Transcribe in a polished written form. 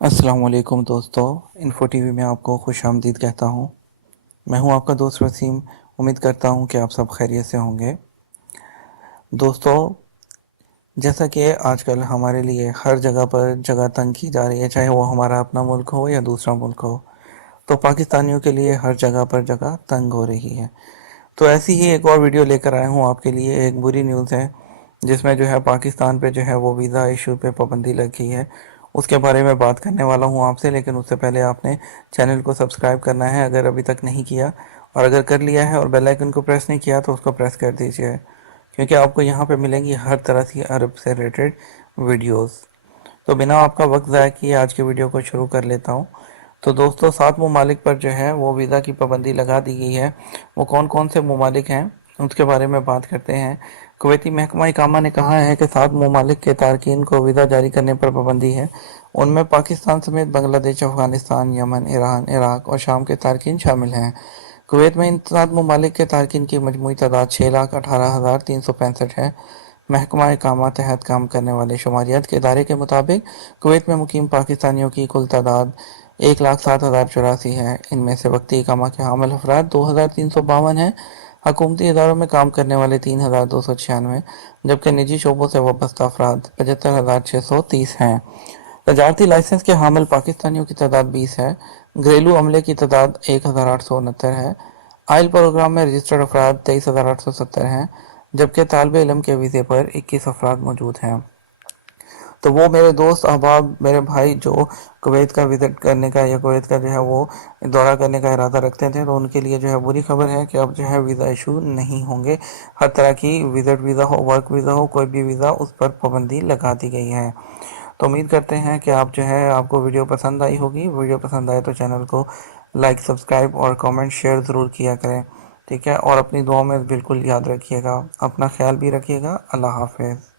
अस्सलाम वालेकुम दोस्तों। इन्फो टीवी में आपको खुश आमदीद कहता हूँ। मैं हूँ आपका दोस्त वसीम। उम्मीद करता हूँ कि आप सब खैरियत से होंगे। दोस्तों, जैसा कि आजकल हमारे लिए हर जगह पर जगह तंग की जा रही है, चाहे वो हमारा अपना मुल्क हो या दूसरा मुल्क हो, तो पाकिस्तानियों के लिए हर जगह पर जगह तंग हो रही है। तो ऐसी ही एक और वीडियो लेकर आया हूँ आपके लिए। एक बुरी न्यूज़ है जिसमें जो है पाकिस्तान पे जो है वो वीज़ा इशू पे पाबंदी लग गई है। उसके बारे में बात करने वाला हूँ आपसे, लेकिन उससे पहले आपने चैनल को सब्सक्राइब करना है अगर अभी तक नहीं किया, और अगर कर लिया है और बेल आइकन को प्रेस नहीं किया तो उसको प्रेस कर दीजिए, क्योंकि आपको यहाँ पे मिलेंगी हर तरह की अरब से रिलेटेड वीडियोस। तो बिना आपका वक्त ज़ाया किए आज की वीडियो को शुरू कर लेता हूँ। तो दोस्तों, 7 ममालिक पर जो है वो वीज़ा की पाबंदी लगा दी गई है। वो कौन कौन से ममालिक हैं उसके बारे में बात करते हैं। कुवैती महकमा इकामा ने कहा है कि 7 ममालिक के तारकीन को वीज़ा जारी करने पर पाबंदी है। उनमें पाकिस्तान समेत Bangladesh, Afghanistan, Yemen, Iran, Iraq और शाम के तारकीन शामिल हैं। कुवैत में इन 7 ममालिक के तारकीन की मजमूई तादाद 6,18,365 है। महकमा इकामा तहत काम करने वाले शुमारियात के इदारे के मुताबिक कुवैत में मुकीम पाकिस्तानियों की कुल तादाद 1,07,084 है। इनमें से वक्ती इकामा के हामिल अफराद 2,352 हैं। हकूमती इदारों में काम करने वाले 3,296, जबकि निजी शोबों से वाबस्ता अफराद 75,630 हैं। तजारती लाइसेंस के हामिल पाकिस्तानियों की तादाद 20 है। घरेलू अमले की तादाद 1,869 है। आयल प्रोग्राम में रजिस्टर्ड अफराद 23,870 हैं, जबकि तालिब इल्म के वीज़े पर 21 अफराद मौजूद हैं। तो वो मेरे दोस्त अहबाब, मेरे भाई जो कुवैत का विज़िट करने का या कुवैत का जो है वो दौरा करने का इरादा रखते थे, तो उनके लिए जो है बुरी खबर है कि अब जो है वीज़ा इशू नहीं होंगे। हर तरह की विज़िट वीज़ा हो, वर्क वीज़ा हो, कोई भी वीज़ा, उस पर पाबंदी लगा दी गई है। तो उम्मीद करते हैं कि आप जो है आपको वीडियो पसंद आई होगी। वीडियो पसंद आए तो चैनल को लाइक, सब्सक्राइब और कमेंट शेयर ज़रूर किया करें। ठीक है, और अपनी दुआओं में बिल्कुल याद रखिएगा। अपना ख्याल भी रखिएगा। अल्लाह हाफ़िज़।